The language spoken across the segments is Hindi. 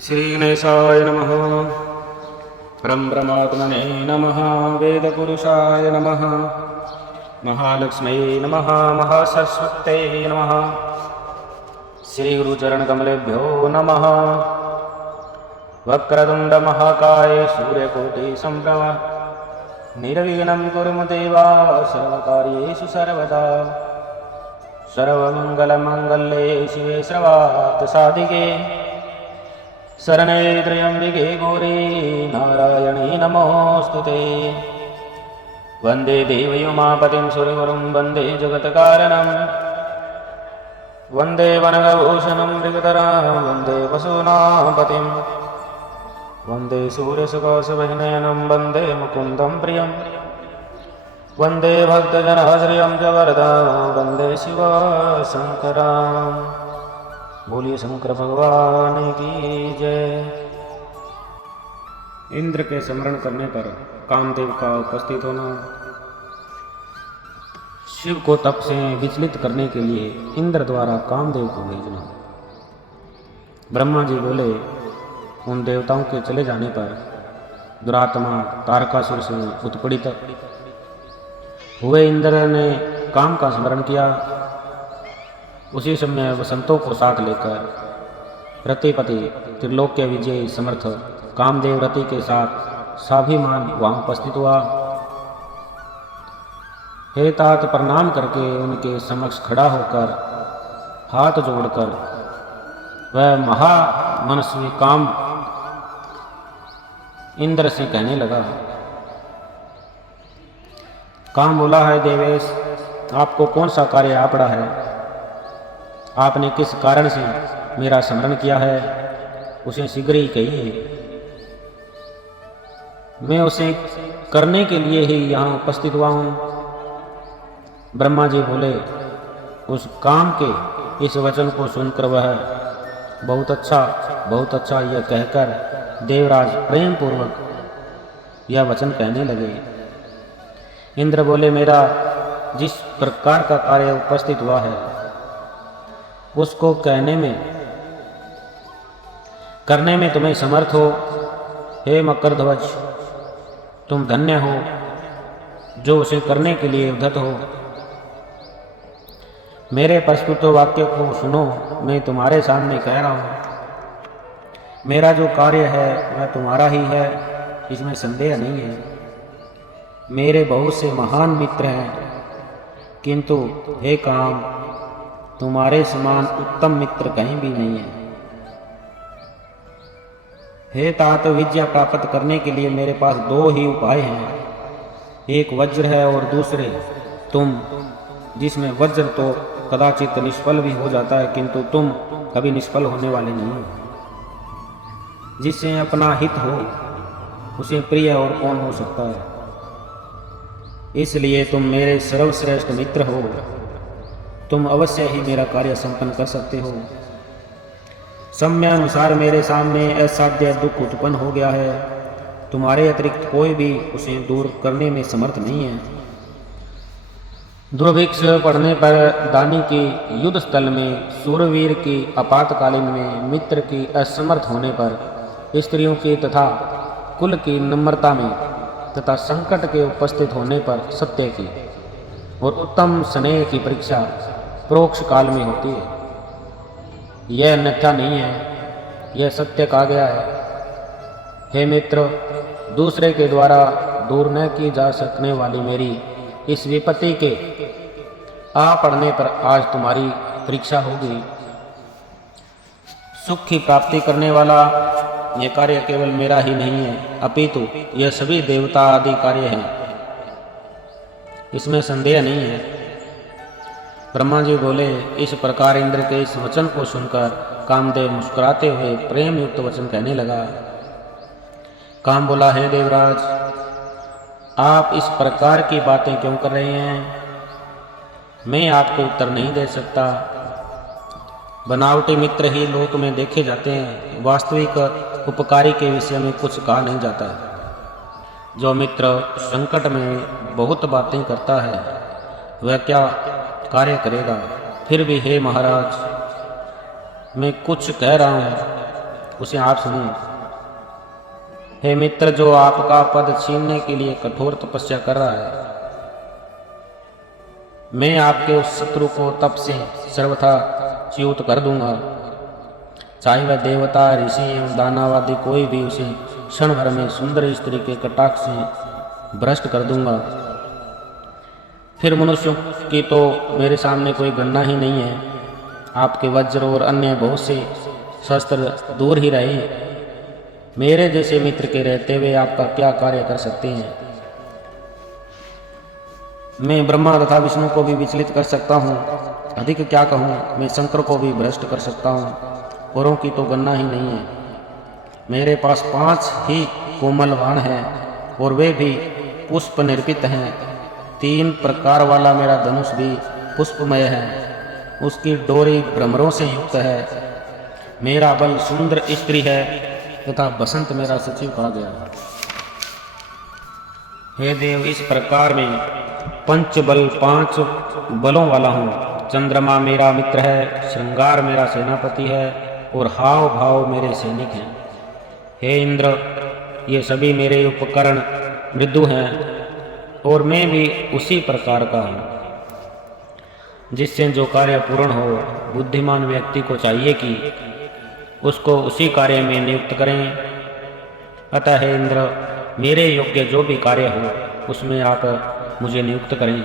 श्री गणेशाय नमः। परम ब्रह्मात्मने नमः। वेदपुरुषाय नमः। महालक्ष्म्यै नमः। महासरस्वत्यै नमः। श्री गुरुचरणकमलेभ्यो नमः। वक्रतुण्ड महाकाय सूर्यकोटि सम्प्रभ निर्विघ्नं कुरु देव सर्वकार्येषु सर्वदा। सर्वमङ्गलमाङ्गल्ये शिवे सर्वार्थसाधिके शरणे त्र्यम्बिके गौरी नारायणी नमोऽस्तुते। वन्दे देवयुमापतिं सुरगुरुं वन्दे जगत्कारणं वन्दे वनगभूषणं मृगधरां वन्दे वसूनापतिं वन्दे सूर्यसुखसुवहिनयनं वन्दे मुकुन्दं प्रियं वन्दे भक्तजनश्रियं च वरदां वन्दे शिवशङ्करां। बोलिए शंकर भगवान की जय। इंद्र के स्मरण करने पर कामदेव का उपस्थित होना। शिव को तप से विचलित करने के लिए इंद्र द्वारा कामदेव को भेजना। ब्रह्मा जी बोले, उन देवताओं के चले जाने पर दुरात्मा तारकासुर से उत्पीड़ित हुए इंद्र ने काम का स्मरण किया। उसी समय वसंतों को साथ लेकर रतिपति त्रिलोक्य विजय समर्थ कामदेव रति के साथ स्वाभिमान वहां उपस्थित हुआ। हे तात प्रणाम करके उनके समक्ष खड़ा होकर हाथ जोड़कर वह महामनस्वी काम इंद्र से कहने लगा। काम बोला है, देवेश आपको कौन सा कार्य आ पड़ा है? आपने किस कारण से मेरा स्मरण किया है उसे शीघ्र ही कहिए। मैं उसे करने के लिए ही यहाँ उपस्थित हुआ हूँ। ब्रह्मा जी बोले, उस काम के इस वचन को सुनकर वह बहुत अच्छा यह कहकर देवराज प्रेम पूर्वक यह वचन कहने लगे। इंद्र बोले, मेरा जिस प्रकार का कार्य उपस्थित हुआ है उसको करने में तुम्हें समर्थ हो। हे मकरध्वज, तुम धन्य हो जो उसे करने के लिए उद्धत हो। मेरे प्रस्तुत वाक्य को सुनो, मैं तुम्हारे सामने कह रहा हूँ। मेरा जो कार्य है वह तुम्हारा ही है, इसमें संदेह नहीं है। मेरे बहुत से महान मित्र हैं, किंतु हे काम, तुम्हारे समान उत्तम मित्र कहीं भी नहीं है। हे तात, विद्या प्राप्त करने के लिए मेरे पास दो ही उपाय हैं। एक वज्र है और दूसरे तुम, जिसमें वज्र तो कदाचित निष्फल भी हो जाता है, किंतु तुम कभी निष्फल होने वाले नहीं हो। जिससे अपना हित हो उसे प्रिय और कौन हो सकता है। इसलिए तुम मेरे सर्वश्रेष्ठ मित्र हो। तुम अवश्य ही मेरा कार्य संपन्न कर सकते हो। समय अनुसार मेरे सामने असाध्य दुख उत्पन्न हो गया है। तुम्हारे अतिरिक्त कोई भी उसे दूर करने में समर्थ नहीं है। दुर्भिक्ष पड़ने पर दानी की युद्ध स्थल में, सूरवीर की आपातकालीन में, मित्र की असमर्थ होने पर, स्त्रियों की तथा कुल की नम्रता में तथा संकट के उपस्थित होने पर सत्य की और उत्तम स्नेह की परीक्षा प्रोक्ष काल में होती है। यह अन्यथा नहीं है, यह सत्य कहा गया है। हे मित्र, दूसरे के द्वारा दूर न की जा सकने वाली मेरी इस विपत्ति के आ पड़ने पर आज तुम्हारी परीक्षा होगी। सुख की प्राप्ति करने वाला यह कार्य केवल मेरा ही नहीं है, अपितु यह सभी देवता आदि कार्य हैं, इसमें संदेह नहीं है। ब्रह्मा जी बोले, इस प्रकार इंद्र के इस वचन को सुनकर कामदेव मुस्कुराते हुए प्रेम युक्त वचन कहने लगा। काम बोला, है देवराज, आप इस प्रकार की बातें क्यों कर रहे हैं? मैं आपको उत्तर नहीं दे सकता। बनावटी मित्र ही लोक में देखे जाते हैं, वास्तविक उपकारी के विषय में कुछ कहा नहीं जाता। जो मित्र संकट में बहुत बातें करता है वह क्या कार्य करेगा? फिर भी हे महाराज, मैं कुछ कह रहा हूँ, उसे आप सुनिए। हे मित्र, जो आपका पद छीनने के लिए कठोर तपस्या कर रहा है, मैं आपके उस शत्रु को तप से सर्वथा च्युत कर दूंगा। चाहे वह देवता, ऋषि एवं दानवादी कोई भी, उसे क्षण भर में सुंदर स्त्री के कटाक्ष से भ्रष्ट कर दूंगा। फिर मनुष्यों की तो मेरे सामने कोई गणना ही नहीं है। आपके वज्र और अन्य बहुत से शस्त्र दूर ही रहे। मेरे जैसे मित्र के रहते हुए आपका क्या कार्य कर सकते हैं? मैं ब्रह्मा तथा विष्णु को भी विचलित कर सकता हूँ। अधिक क्या कहूँ, मैं शंकर को भी भ्रष्ट कर सकता हूँ। औरों की तो गणना ही नहीं है। मेरे पास 5 ही कोमल बाण हैं और वे भी पुष्प निर्पित हैं। 3 प्रकार वाला मेरा धनुष भी पुष्पमय है, उसकी डोरी भ्रमरों से युक्त है। मेरा बल सुंदर स्त्री है तथा बसंत मेरा सचिव कहा गया। हे देव, इस प्रकार में पंचबल 5 बलों वाला हूँ। चंद्रमा मेरा मित्र है, श्रृंगार मेरा सेनापति है और हाव भाव मेरे सैनिक हैं। हे इंद्र, ये सभी मेरे उपकरण मृदु हैं और मैं भी उसी प्रकार का हूँ। जिससे जो कार्य पूर्ण हो, बुद्धिमान व्यक्ति को चाहिए कि उसको उसी कार्य में नियुक्त करें। अतः हे इंद्र, मेरे योग्य जो भी कार्य हो उसमें आप मुझे नियुक्त करें।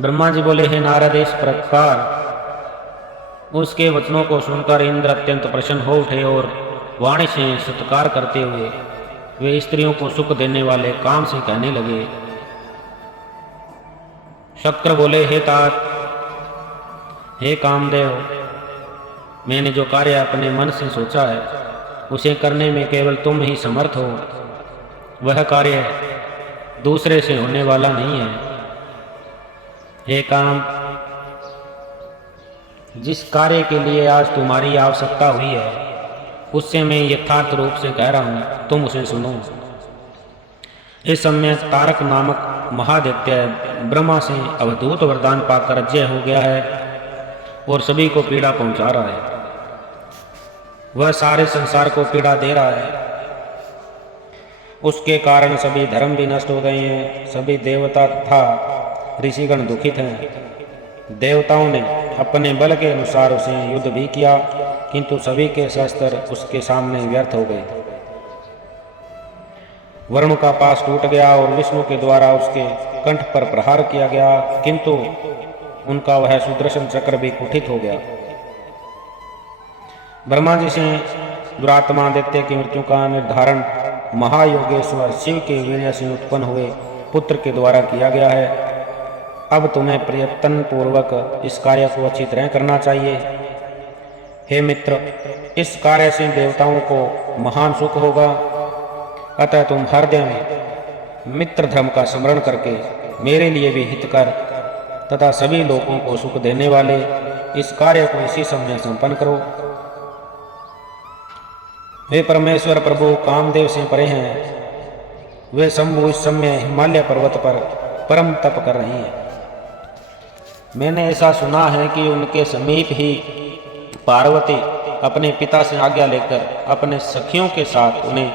ब्रह्मा जी बोले, हे नारद, इस प्रकार उसके वचनों को सुनकर इंद्र अत्यंत प्रसन्न हो उठे और वाणी से सत्कार करते हुए वे स्त्रियों को सुख देने वाले काम से कहने लगे। शक्र बोले, हे तात, हे कामदेव, मैंने जो कार्य अपने मन से सोचा है उसे करने में केवल तुम ही समर्थ हो। वह कार्य दूसरे से होने वाला नहीं है। हे काम, जिस कार्य के लिए आज तुम्हारी आवश्यकता हुई है उससे मैं यथार्थ रूप से कह रहा हूँ, तुम उसे सुनो। इस समय तारक नामक महादैत्य ब्रह्मा से अवधूत वरदान पाकर अजय हो गया है और सभी को पीड़ा पहुंचा रहा है। वह सारे संसार को पीड़ा दे रहा है। उसके कारण सभी धर्म भी नष्ट हो गए हैं। सभी देवता तथा ऋषिगण दुखित हैं। देवताओं ने अपने बल के अनुसार उसे युद्ध भी किया, किंतु सभी के शस्त्र उसके सामने व्यर्थ हो गए। वरुण का पास टूट गया और विष्णु के द्वारा उसके कंठ पर प्रहार किया गया, किंतु उनका वह सुदर्शन चक्र भी कुठित हो गया। ब्रह्मा जी से दुरात्मा दैत्य की मृत्यु का निर्धारण महायोगेश्वर शिव के वीर्य से उत्पन्न हुए पुत्र के द्वारा किया गया है। अब तुम्हें प्रयत्न पूर्वक इस कार्य को अच्छी तरह करना चाहिए। हे मित्र, इस कार्य से देवताओं को महान सुख होगा। अतः तुम हृदय में मित्र धर्म का स्मरण करके मेरे लिए भी हितकर तथा सभी लोगों को सुख देने वाले इस कार्य को इसी समय संपन्न करो। वे परमेश्वर प्रभु कामदेव से परे हैं। वे शंभु इस समय हिमालय पर्वत पर परम तप कर रही हैं। मैंने ऐसा सुना है कि उनके समीप ही पार्वती अपने पिता से आज्ञा लेकर अपने सखियों के साथ उन्हें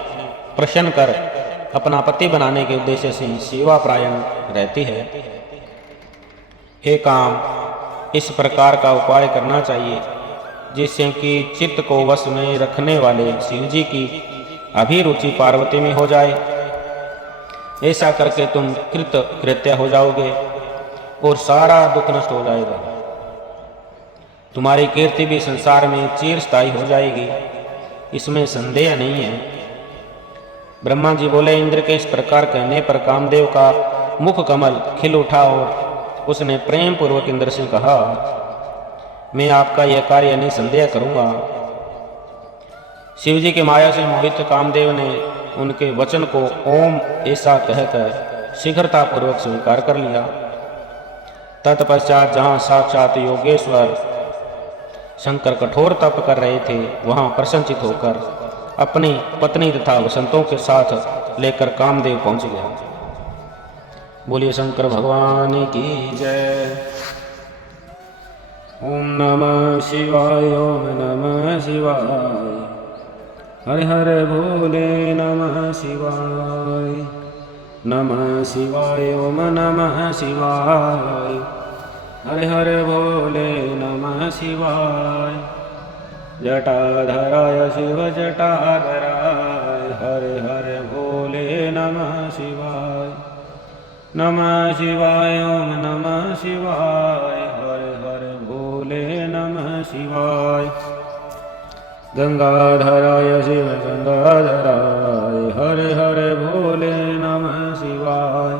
प्रसन्न कर अपना पति बनाने के उद्देश्य से सेवा परायण रहती है। हे काम, इस प्रकार का उपाय करना चाहिए जिससे कि चित्त को वश में रखने वाले शिव जी की अभिरुचि पार्वती में हो जाए। ऐसा करके तुम कृत कृत्य हो जाओगे और सारा दुख नष्ट हो जाएगा। तुम्हारी कीर्ति भी संसार में चिरस्थायी हो जाएगी, इसमें संदेह नहीं है। ब्रह्मा जी बोले, इंद्र के इस प्रकार कहने पर कामदेव का मुख कमल खिल उठा और उसने प्रेम पूर्वक इंद्र से कहा, मैं आपका यह कार्य निसंदेह करूंगा। शिव जी की माया से मोहित कामदेव ने उनके वचन को ओम ऐसा कहकर शीघ्रता पूर्वक स्वीकार कर लिया। तत्पश्चात जहाँ साक्षात योगेश्वर शंकर कठोर तप कर रहे थे, वहां प्रसन्नचित होकर अपनी पत्नी तथा वसंतों के साथ लेकर कामदेव पहुंच गया। बोलिए शंकर भगवान की जय। ओम नमः शिवाय, ओम नमः शिवाय, हर हर भोले नमः शिवाय। नमः शिवाय ओम नमः शिवाय। हर हर भोले नमः शिवाय। जटाधराय शिव जटाधराय हर हर भोले नमः शिवाय। नमः शिवाय ओम नमः शिवाय। हर हर भोले नमः शिवाय। गंगाधराय शिव गंगाधराय हर हर भोले नमः शिवाय।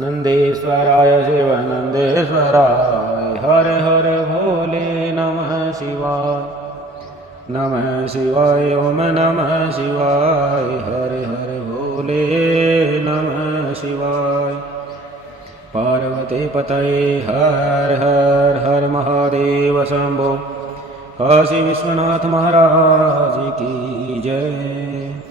नंदेश्वराय शिव नंदेश्वराय हर हर भोले नमः शिवाय। नमः शिवाय ओम नमः शिवाय। हर हर भोले नमः शिवाय। पार्वती पतये हर हर हर महादेव शंभो। काशी विश्वनाथ महाराज की जय।